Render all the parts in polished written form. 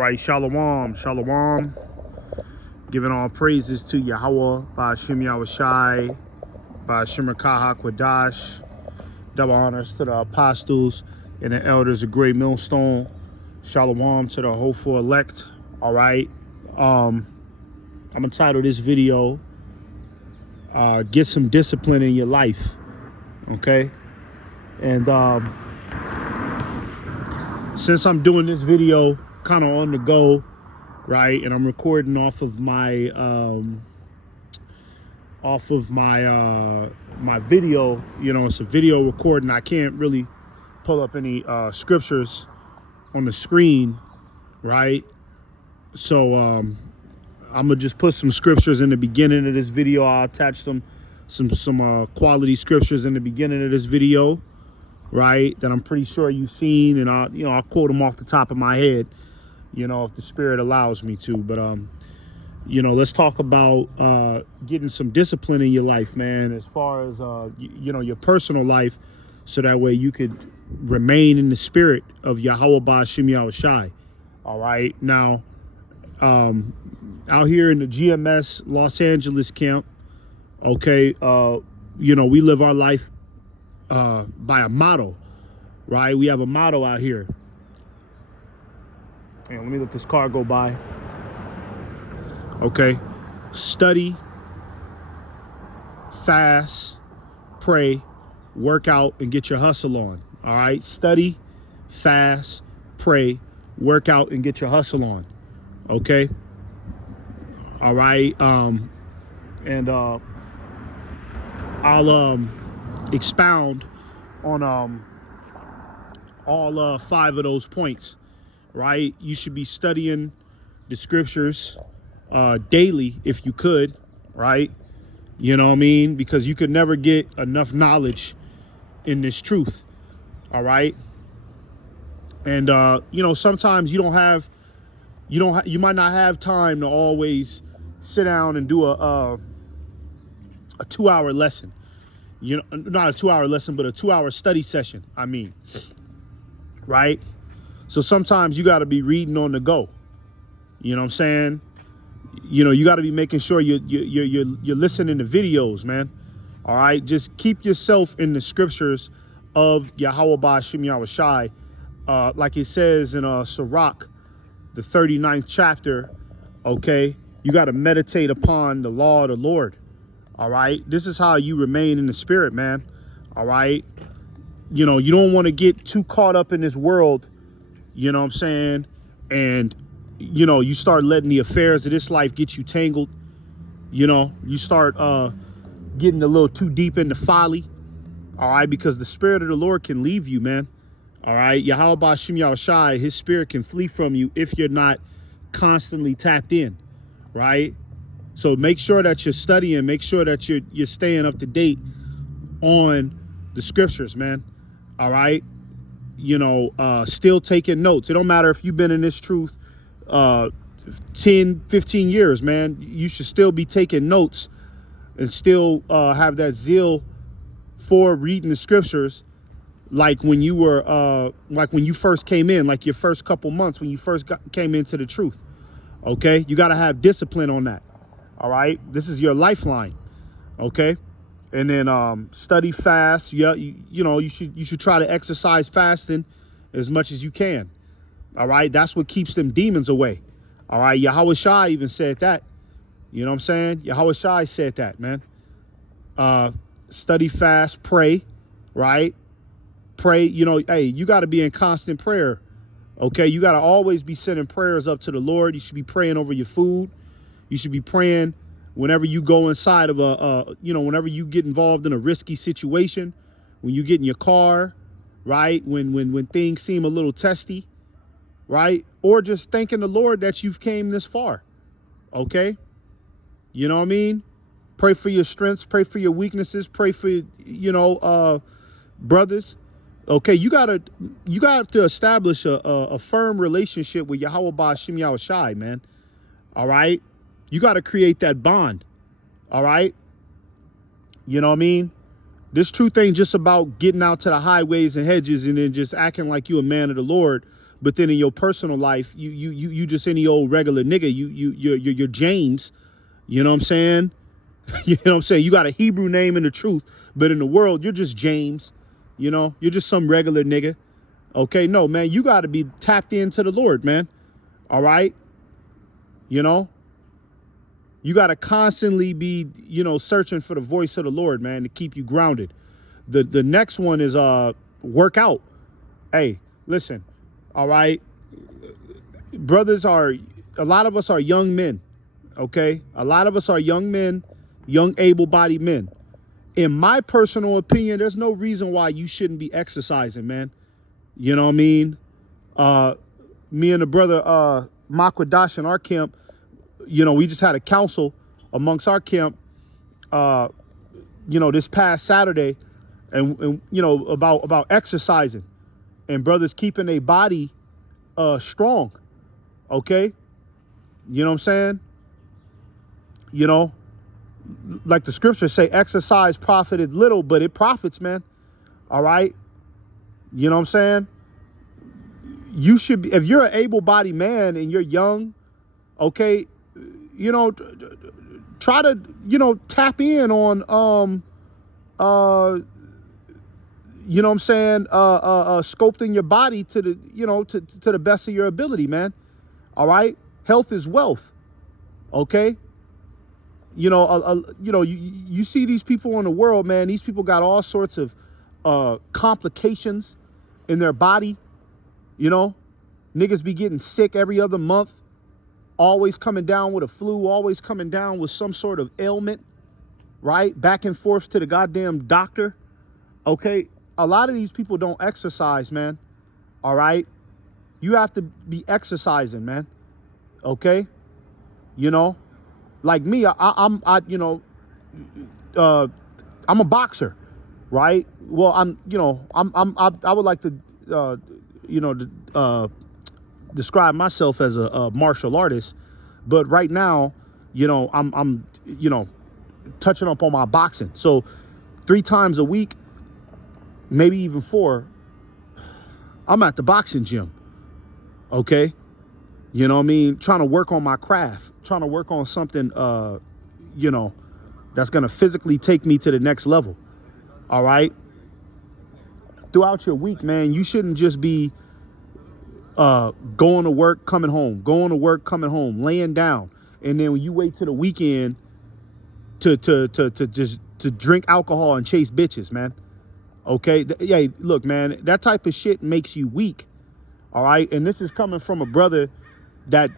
right, shalom, shalom. Giving all praises to Yahweh, Ba'ashem Yahushai, Ba'ashem Rakah HaKodash. Double honors to the apostles and the elders of Great Millstone. Shalom to the hopeful elect. All right. I'm gonna title this video, Get Some Discipline in Your Life. Okay. And since I'm doing this video kind of on the go, right, and I'm recording off of my my video, you know, it's a video recording. I can't really pull up any scriptures on the screen, right? So I'm gonna just put some scriptures in the beginning of this video. I'll attach some quality scriptures in the beginning of this video, right, that I'm pretty sure you've seen, and I'll quote them off the top of my head, you know, if the Spirit allows me to. But you know, let's talk about getting some discipline in your life, man, as far as you know, your personal life, so that way you could remain in the spirit of Yahweh Ba'ashem Yahushai. All right, now out here in the GMS Los Angeles camp, okay, you know, we live our life by a motto, right? We have a motto out here. And let me let this car go by. Okay, study, fast, pray, work out, and get your hustle on. All right, study, fast, pray, work out, and get your hustle on. Okay. All right. And I'll expound on all 5 of those points. Right, you should be studying the scriptures daily if you could, right? You know what I mean? Because you could never get enough knowledge in this truth. All right. And you know, sometimes you might not have time to always sit down and do a 2-hour lesson. You know, not a 2-hour lesson, but a 2-hour study session, I mean, right? So sometimes you got to be reading on the go. You know what I'm saying? You know, you got to be making sure you're listening to videos, man. All right, just keep yourself in the scriptures of Yahweh Ba'ashem Yahushai, like it says in Sirach, the 39th chapter. Okay, you got to meditate upon the law of the Lord. All right, this is how you remain in the spirit, man. All right, you know, you don't want to get too caught up in this world. You know what I'm saying? And, you know, you start letting the affairs of this life get you tangled. You know, you start getting a little too deep into folly. All right, because the spirit of the Lord can leave you, man. All right, Yahweh Ba'ashem Yahushai, his spirit can flee from you if you're not constantly tapped in, right? So make sure that you're studying, make sure that you're staying up to date on the scriptures, man. All right. You know, still taking notes. It don't matter if you've been in this truth 10, 15 years, man. You should still be taking notes and still have that zeal for reading the scriptures, like when you were like when you first came in, like your first couple months when you first came into the truth. Okay, you got to have discipline on that. All right, this is your lifeline. Okay. And then study fast. Yeah, you know, you should try to exercise fasting as much as you can. All right, that's what keeps them demons away. All right, Yahweh Shai even said that. You know what I'm saying? Yahweh Shai said that, man. Study fast, pray, right? Pray. You know, hey, you got to be in constant prayer. Okay, you got to always be sending prayers up to the Lord. You should be praying over your food. You should be praying whenever you go inside of you know, whenever you get involved in a risky situation, when you get in your car, right? When things seem a little testy, right? Or just thanking the Lord that you've came this far. Okay. You know what I mean? Pray for your strengths, pray for your weaknesses, pray for, you know, brothers. Okay. You got to establish a firm relationship with Yahweh Ba'ashem Yahushai, man. All right. You got to create that bond. All right. You know what I mean? This truth ain't just about getting out to the highways and hedges and then just acting like you a man of the Lord, but then in your personal life, you just any old regular nigga. You're James. You know what I'm saying? You know what I'm saying? You got a Hebrew name in the truth, but in the world, you're just James. You know, you're just some regular nigga. Okay, no, man, you got to be tapped into the Lord, man. All right? You know? You got to constantly be, you know, searching for the voice of the Lord, man, to keep you grounded. The next one is work out. Hey, listen, all right? A lot of us are young men, okay? A lot of us are young men, young able-bodied men. In my personal opinion, there's no reason why you shouldn't be exercising, man. You know what I mean? Me and the brother Makwadash in our camp, you know, we just had a council amongst our camp, you know, this past Saturday, and you know, about exercising and brothers keeping their body strong. Okay, you know what I'm saying? You know, like the scriptures say, exercise profited little, but it profits, man. All right, you know what I'm saying? You should be, if you're an able-bodied man and you're young, okay, you know, try to, you know, tap in on you know what I'm saying, sculpting your body to the, you know, to the best of your ability, man. All right, health is wealth. Okay, you know, you see these people in the world, man. These people got all sorts of complications in their body. You know, niggas be getting sick every other month, always coming down with a flu, always coming down with some sort of ailment, right? Back and forth to the goddamn doctor. Okay, a lot of these people don't exercise, man. All right, you have to be exercising, man. Okay, you know, like me, I'm you know, I'm a boxer, right? Well, I would like to, you know, describe myself as a martial artist, but right now, you know, I'm you know, touching up on my boxing. So 3 times a week, maybe even 4, I'm at the boxing gym. Okay, you know what I mean? Trying to work on my craft, trying to work on something, you know, that's gonna physically take me to the next level. All right. Throughout your week, man, you shouldn't just be going to work, coming home, going to work, coming home, laying down, and then when you wait till the weekend to drink alcohol and chase bitches, man. Okay, yeah, look, man, that type of shit makes you weak. All right, and this is coming from a brother that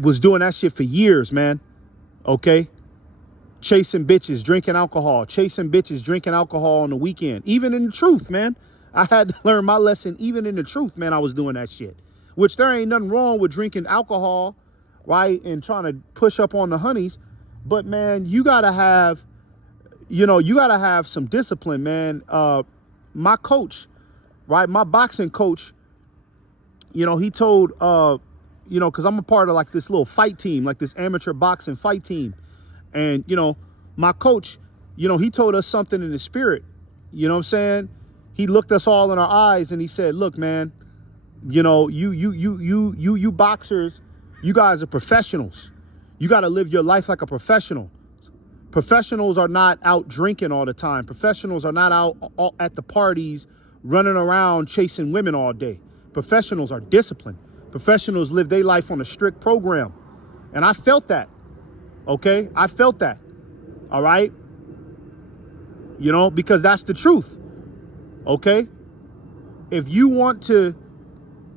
was doing that shit for years, man. Okay, chasing bitches, drinking alcohol, chasing bitches, drinking alcohol on the weekend, even in the truth, man. I had to learn my lesson. Even in the truth, man, I was doing that shit. Which there ain't nothing wrong with drinking alcohol, right, and trying to push up on the honeys. But, man, you got to have, you know, you got to have some discipline, man. My coach, right, my boxing coach, you know, he told, you know, because I'm a part of, like, this little fight team, like this amateur boxing fight team. And, you know, my coach, you know, he told us something in the spirit. You know what I'm saying? He looked us all in our eyes and he said, look, man, you know, you boxers, you guys are professionals. You got to live your life like a professional. Professionals are not out drinking all the time. Professionals are not out at the parties running around chasing women all day. Professionals are disciplined. Professionals live their life on a strict program. And I felt that. Okay? I felt that. All right? You know, because that's the truth. Okay? If you want to,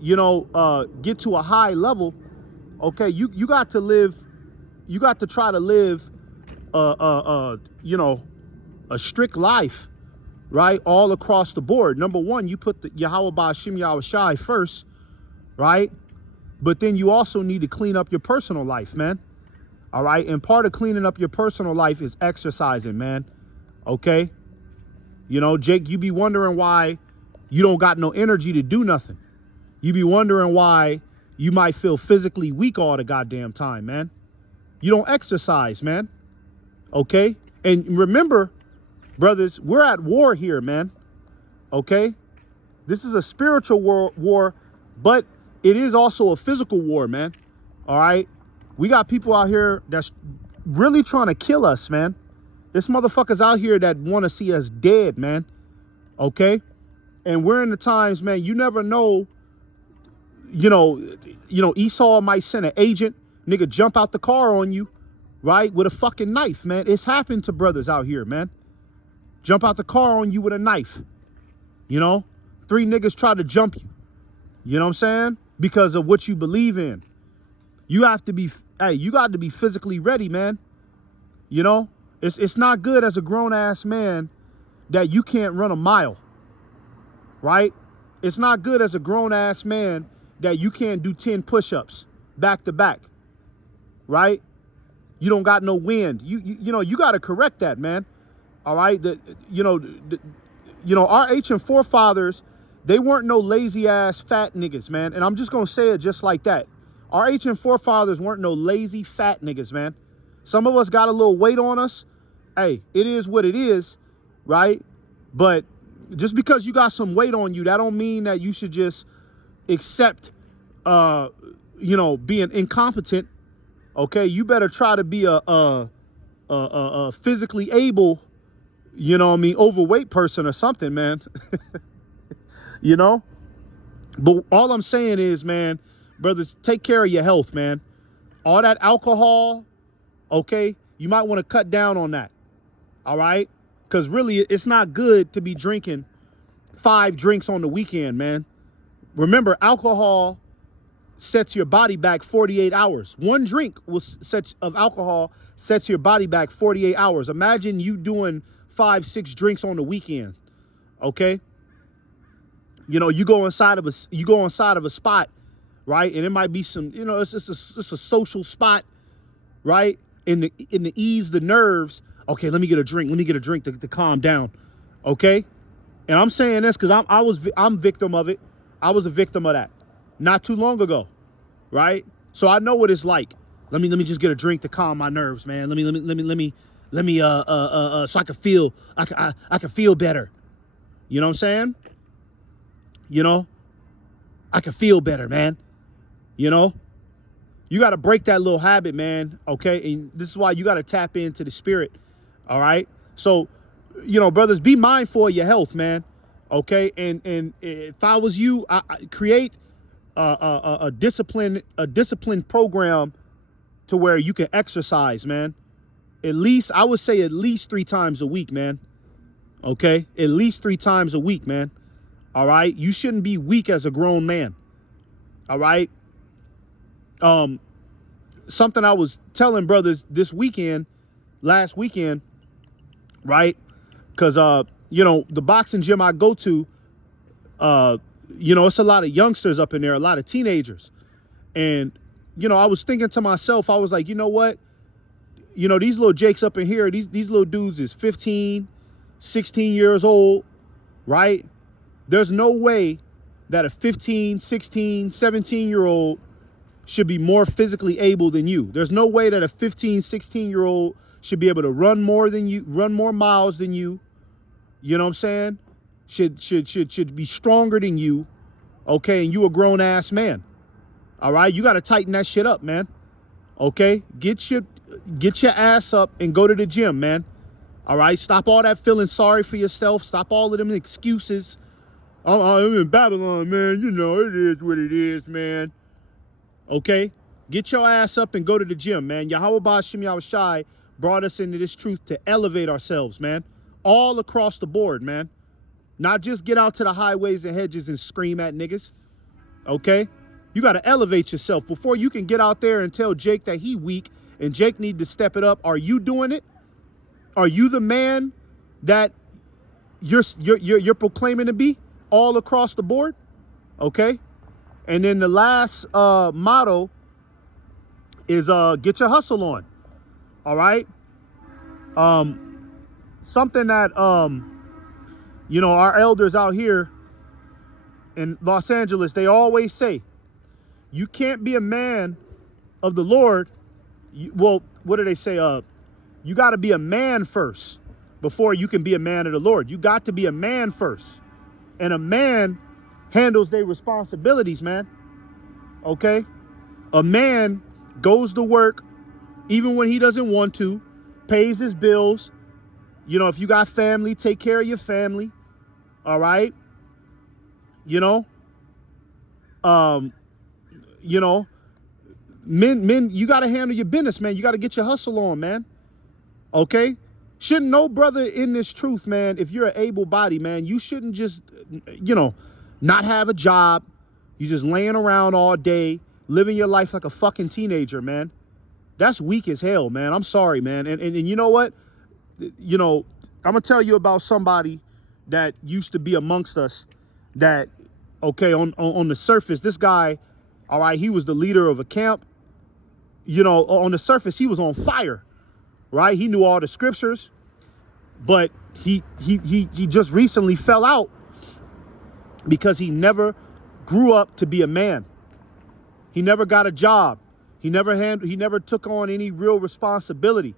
you know, get to a high level, okay, you got to live, you got to try to live, you know, a strict life, right? All across the board. Number one, you put the Yahweh Ba'ashim Yahweh Shai first, right? But then you also need to clean up your personal life, man. All right? And part of cleaning up your personal life is exercising, man. Okay? You know, Jake, you be wondering why you don't got no energy to do nothing. You be wondering why you might feel physically weak all the goddamn time, man. You don't exercise, man. Okay? And remember, brothers, we're at war here, man. Okay? This is a spiritual war, but it is also a physical war, man. All right. We got people out here that's really trying to kill us, man. There's motherfuckers out here that want to see us dead, man. Okay. And we're in the times, man, you never know, you know, Esau might send an agent, nigga, jump out the car on you, right? With a fucking knife, man. It's happened to brothers out here, man. Jump out the car on you with a knife. You know, 3 niggas try to jump you. You know what I'm saying? Because of what you believe in. You have to be, hey, you got to be physically ready, man. You know, it's not good as a grown ass man that you can't run a mile, right? It's not good as a grown ass man that you can't do 10 push-ups back to back, right? You don't got no wind. You know, you got to correct that, man. All right. You know, our ancient forefathers, they weren't no lazy ass fat niggas, man. And I'm just going to say it just like that. Our ancient forefathers weren't no lazy fat niggas, man. Some of us got a little weight on us. Hey, it is what it is, right? But just because you got some weight on you, that don't mean that you should just accept, you know, being incompetent. Okay, you better try to be a physically able, you know what I mean, overweight person or something, man. You know? But all I'm saying is, man, brothers, take care of your health, man. All that alcohol, okay, you might want to cut down on that. All right? Because really, it's not good to be drinking 5 drinks on the weekend, man. Remember, alcohol sets your body back 48 hours. 1 drink of alcohol sets your body back 48 hours. Imagine you doing 5, 6 drinks on the weekend. Okay? You know, you go inside of a spot, right? And it might be some, you know, it's just a social spot, right? In the ease the nerves. Okay, let me get a drink. Let me get a drink to calm down. Okay? And I'm saying this because I'm victim of it. I was a victim of that not too long ago, right? So I know what it's like. Let me just get a drink to calm my nerves, man. Let me so I can feel better. You know what I'm saying? You know, I can feel better, man. You know, you got to break that little habit, man. Okay. And this is why you got to tap into the spirit. All right. So, you know, brothers, be mindful of your health, man. Okay. And if I was you, I create a disciplined program to where you can exercise, man. At least, I would say at least 3 times a week, man. Okay. At least 3 times a week, man. All right. You shouldn't be weak as a grown man. All right. Something I was telling brothers last weekend, right? Because, you know, the boxing gym I go to, you know, it's a lot of youngsters up in there, a lot of teenagers. And, you know, I was thinking to myself, I was like, you know what? You know, these little Jakes up in here, these little dudes is 15, 16 years old, right? There's no way that a 15, 16, 17-year-old should be more physically able than you. There's no way that a 15, 16-year-old should be able to run more than you, run more miles than you. You know what I'm saying? Should be stronger than you. Okay, and you a grown ass man. All right, you got to tighten that shit up, man. Okay, get your ass up and go to the gym, man. All right, stop all that feeling sorry for yourself. Stop all of them excuses. I'm in Babylon, man. You know, it is what it is, man. Okay? Get your ass up and go to the gym, man. Yahweh Ba'ashem Yahushai brought us into this truth to elevate ourselves, man. All across the board, man. Not just get out to the highways and hedges and scream at niggas. Okay? You got to elevate yourself before you can get out there and tell Jake that he weak and Jake need to step it up. Are you doing it? Are you the man that you're proclaiming to be all across the board? Okay? And then the last motto is get your hustle on. All right? Something that you know, our elders out here in Los Angeles, they always say, you can't be a man of the Lord. Well, what do they say? You got to be a man first before you can be a man of the Lord. You got to be a man first. And a man handles their responsibilities, man. Okay? A man goes to work even when he doesn't want to, pays his bills. You know, if you got family, take care of your family. All right? You know? You know, men, you got to handle your business, man. You got to get your hustle on, man. Okay? Shouldn't no brother in this truth, man, if you're an able body, man, you shouldn't just, you know, not have a job. You just laying around all day, living your life like a fucking teenager, man. That's weak as hell, man. I'm sorry, man. And you know what? You know, I'm going to tell you about somebody that used to be amongst us that, okay, on the surface, this guy, all right, he was the leader of a camp. You know, on the surface, he was on fire, right? He knew all the scriptures, but he just recently fell out because he never grew up to be a man. He never got a job. He never took on any real responsibility.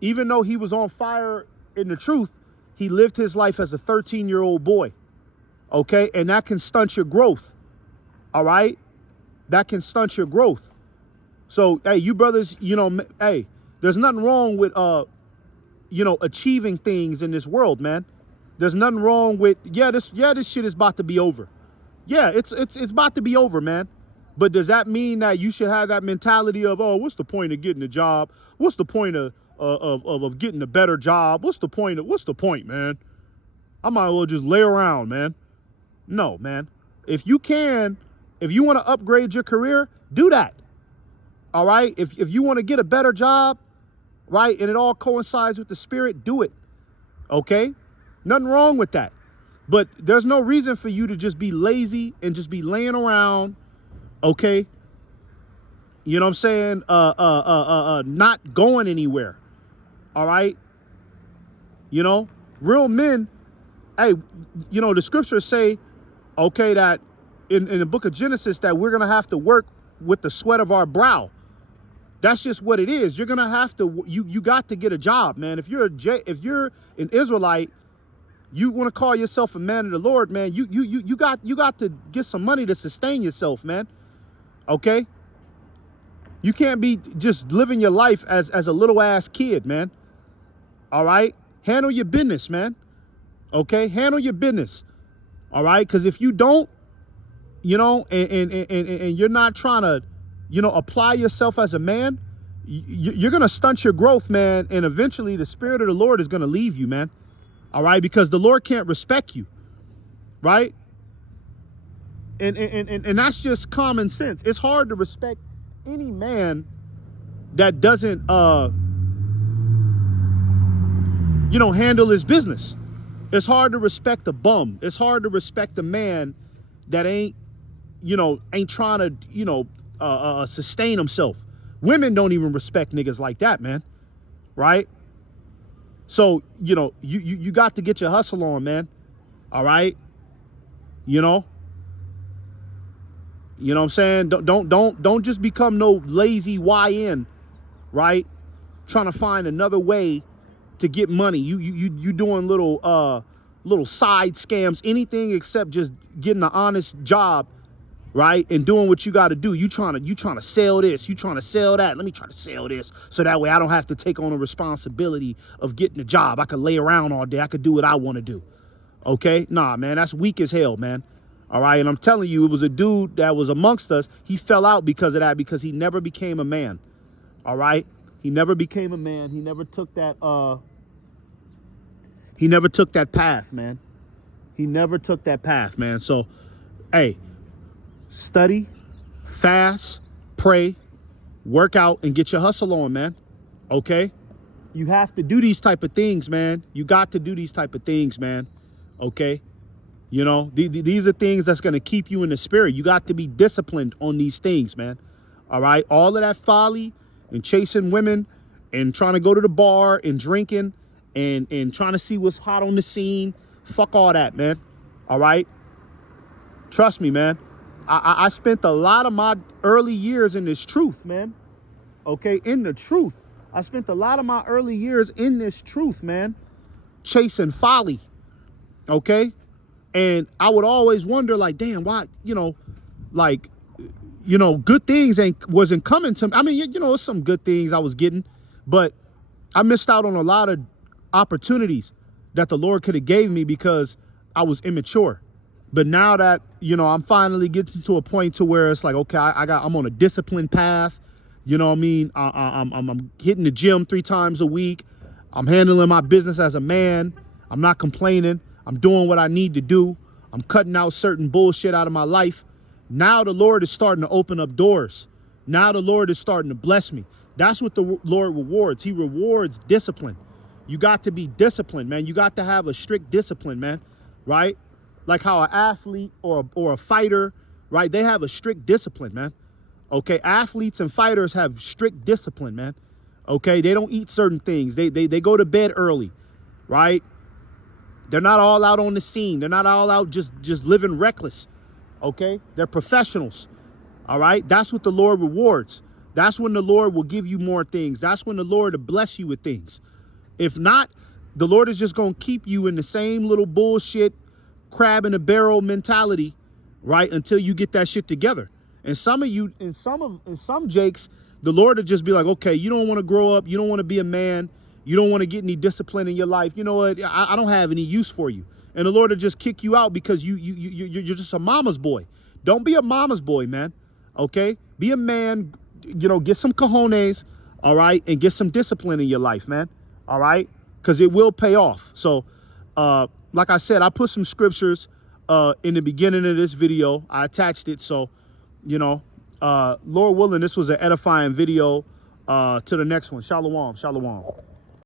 Even though he was on fire in the truth, he lived his life as a 13-year-old boy. Okay? And that can stunt your growth. All right? That can stunt your growth. So, hey, you brothers, you know, hey, there's nothing wrong with, you know, achieving things in this world, man. There's nothing wrong with, this shit is about to be over. Yeah, it's about to be over, man. But does that mean that you should have that mentality of, oh, what's the point of getting a job? What's the point of getting a better job? What's the point, man? I might as well just lay around, man. No, man. If you want to upgrade your career, do that. All right? If you want to get a better job, right, and it all coincides with the spirit, do it. Okay? Nothing wrong with that. But there's no reason for you to just be lazy and just be laying around, okay? You know what I'm saying? Not going anywhere. All right? You know, real men, hey, you know, the scriptures say, okay, that in the book of Genesis, that we're going to have to work with the sweat of our brow. That's just what it is. You're going to have to, you got to get a job, man. If you're an Israelite, you want to call yourself a man of the Lord, man, you got to get some money to sustain yourself, man. Okay? You can't be just living your life as a little ass kid, man. All right? Handle your business, man. Okay? Handle your business. All right? Because if you don't, you know, and you're not trying to, you know, apply yourself as a man, you're going to stunt your growth, man. And eventually the spirit of the Lord is going to leave you, man. All right? Because the Lord can't respect you. Right? And that's just common sense. It's hard to respect any man that doesn't, you know, handle his business. It's hard to respect a bum. It's hard to respect a man that ain't trying to, you know, sustain himself. Women don't even respect niggas like that, man. Right? So, you know, you got to get your hustle on, man. All right? You know what I'm saying? Don't just become no lazy YN, right? Trying to find another way to get money. You doing little side scams, anything except just getting an honest job, right? And doing what you got to do. You trying to sell this, you trying to sell that. Let me try to sell this so that way I don't have to take on the responsibility of getting a job. I could lay around all day. I could do what I want to do. Okay? Nah, man, that's weak as hell, man. All right? And I'm telling you, it was a dude that was amongst us. He fell out because of that, because he never became a man. All right? He never became a man. He never took that path, man. He never took that path, man. So, hey, study, fast, pray, work out, and get your hustle on, man. Okay? You have to do these type of things, man. You got to do these type of things, man. Okay? You know, these are things that's going to keep you in the spirit. You got to be disciplined on these things, man. All right? All of that folly and chasing women and trying to go to the bar and drinking and trying to see what's hot on the scene. Fuck all that, man. All right? Trust me, man. I spent a lot of my early years in this truth, man. Okay? In the truth. I spent a lot of my early years in this truth, man. Chasing folly. Okay? And I would always wonder, like, damn, why, you know, like, you know, good things wasn't coming to me. I mean, you know, it's some good things I was getting, but I missed out on a lot of opportunities that the Lord could have gave me because I was immature. But now that, you know, I'm finally getting to a point to where it's like, okay, I'm on a disciplined path. You know what I mean? I'm hitting the gym 3 times a week. I'm handling my business as a man. I'm not complaining. I'm doing what I need to do. I'm cutting out certain bullshit out of my life. Now the Lord is starting to open up doors. Now the Lord is starting to bless me. That's what the Lord rewards. He rewards discipline. You got to be disciplined, man. You got to have a strict discipline, man, right? Like how an athlete or a fighter, right? They have a strict discipline, man. Okay, athletes and fighters have strict discipline, man. Okay, they don't eat certain things. They go to bed early, right? They're not all out on the scene. They're not all out just living reckless. Okay, they're professionals. All right, that's what the Lord rewards. That's when the Lord will give you more things. That's when the Lord will bless you with things. If not, the Lord is just going to keep you in the same little bullshit, crab in a barrel mentality, right? Until you get that shit together. And some of you, in some Jakes, the Lord will just be like, okay, you don't want to grow up. You don't want to be a man. You don't want to get any discipline in your life. You know what? I don't have any use for you. And the Lord will just kick you out because you're just a mama's boy. Don't be a mama's boy, man. Okay? Be a man, you know, get some cojones, all right? And get some discipline in your life, man. All right? Because it will pay off. So, like I said, I put some scriptures in the beginning of this video. I attached it. So, you know, Lord willing, this was an edifying video. To the next one. Shalom. Shalom.